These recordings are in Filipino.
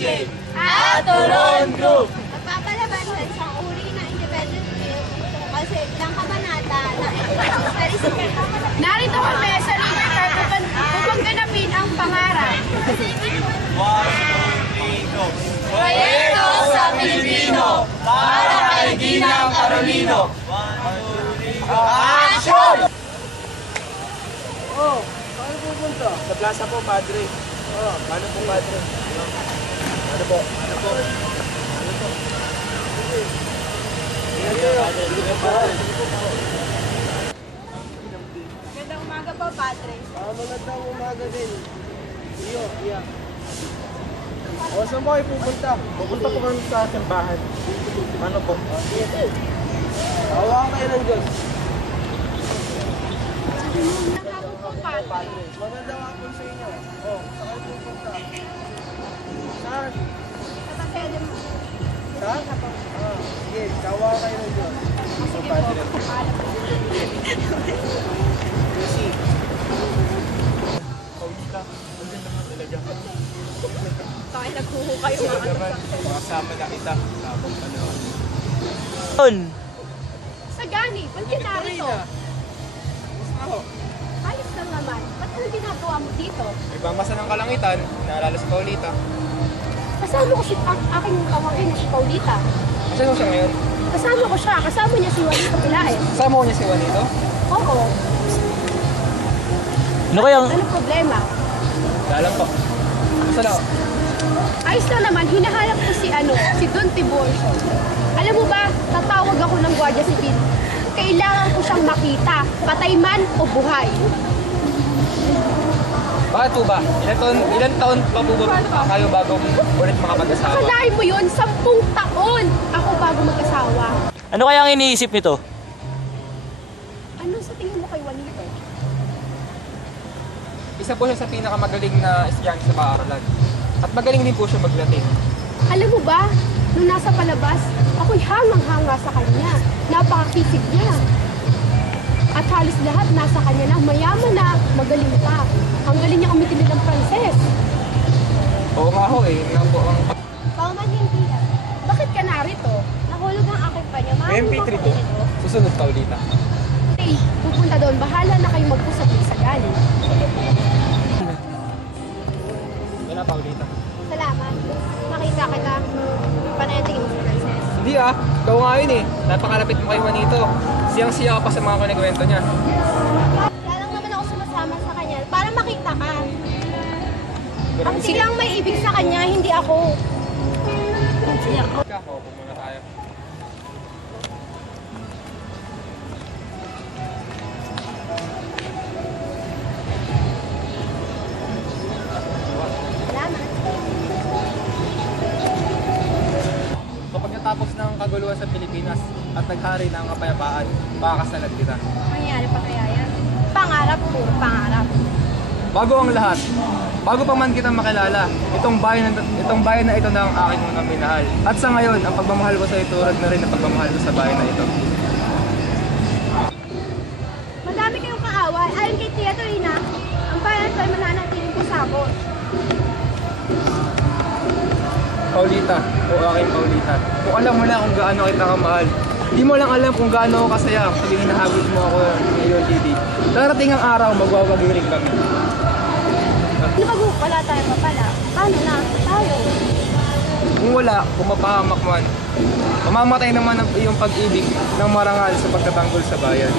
DJ at Tulon Group. Magpapalaban sa isang uri ng independent film kasi ilang kabanata na narito kami sa Rivercard upang ganapin ang pangarap. Proyekto sa Pilipino para kay Ginang Carolino. Action! Oh, saan pupunta? Sa plaza po, Padre. Oh, paano po, Padre? Ano po? Ano po? Ano po? Sige. Ingat kayo. Sige po. Magandang umaga po, Padre. Magandang umaga din. Iyo, iya. O, saan po kayo pupunta? Pupunta po kami sa simbahan. Ano po? Sige po. Hawakan kayo ng Diyos. Nakapon po, Padre. Magandang hapon sa inyo. Oh, saan kayo pupunta? Saan? Sa pasede mo. Saan? Sige, hawakan kayo ng Diyos. Sige po, paalam po. Lucy. Bakit naghuhu kayo mga kasaksan? Makasama na kita. Tapos ano? Sa gani, ba't kinarito? Ako. Ayos lang naman. Ba't ano ginagawa mo dito? Nagbamasa ng kalangitan. Naalala si Paulita. Kasama ko si aking kawangin na si Paulita. Asan mo siya ngayon? Kasama ko siya. Kasama niya si Juanito Pilaes. Kasama ko niya si Juanito? Oo. Ano kayang... Anong problema? Alam po. Saan ako? Ayos lang naman. Hinahanap ko si Don Tiburcio. Alam mo ba, tatawag ako ng Guardia Civil. Kailangan ko siyang makita. Patay man o buhay. Bakit po ba? Ilan taon pa po ba kayo bago ulit makapag-asawa? Kalahin mo yun, 10 taon ako bago mag-asawa. Ano kayang iniisip nito? Ano sa tingin mo kay Juanito? Isa po siya sa pinakamagaling na estudyante sa paaralan. At magaling din po siya mag-Latin. Alam mo ba, nung nasa palabas, ako'y hangang-hanga sa kanya. Napakakisig niya. At halos lahat nasa kanya na mayaman na, magaling pa. Ang galing niya umitin ng Pranses. Oo nga ho eh. Yun nga po ang... Pauman hindi ah. Bakit ka narito? Nahulog ang aking panyo. MP3 to. Susunod Paulita. Hey, pupunta doon. Bahala na kayo mag-usap sa galing. Yan na Paulita. Salamat. Makita kita. Panayatingin mo sa Pranses. Hindi ah. Ikaw nga yun eh. Napakalapit mo kay Juanito. Siyang-siya ka pa sa mga kunikwento niya. Kaya lang naman ako sumasama sa kanya para makita ka. Ang silang may ibig sa kanya, hindi ako. Hindi ako. Opo muna tayo. Salamat. So pagkatapos ng kaguluhan sa Pilipinas at naghari ng kapayapaan, pakakasalan kita. Mangyari pa kaya yan? Pangarap, puro pangarap. Bago ang lahat, bago pa man kitang makilala, itong bayan na ito na ang aking unang minahal. At sa ngayon, ang pagmamahal ko sa ito tulad na rin ang pagmamahal ko sa bayan na ito. Madami kayong kaaway. Ayon kay Tia Torina, ang bayan ko ay mananatiling kusakot. Paulita, o aking Paulita, kung alam mo lang kung gaano kita kamahal, di mo lang alam kung gaano ako kasaya pag hinahabol mo ako ngayon, Didi. Darating ang araw, magwawagiring kami. Wala tayo pa pala. Paano na? Tayo. Kung wala, kung mapahamak man, mamamatay naman ang iyong pag-ibig ng marangal sa pagtatanggol sa bayan.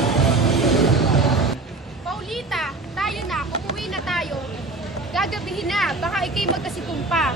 Paulita, tayo na. Umuwi na tayo. Gagabihin na. Baka ikay magkasipong pa.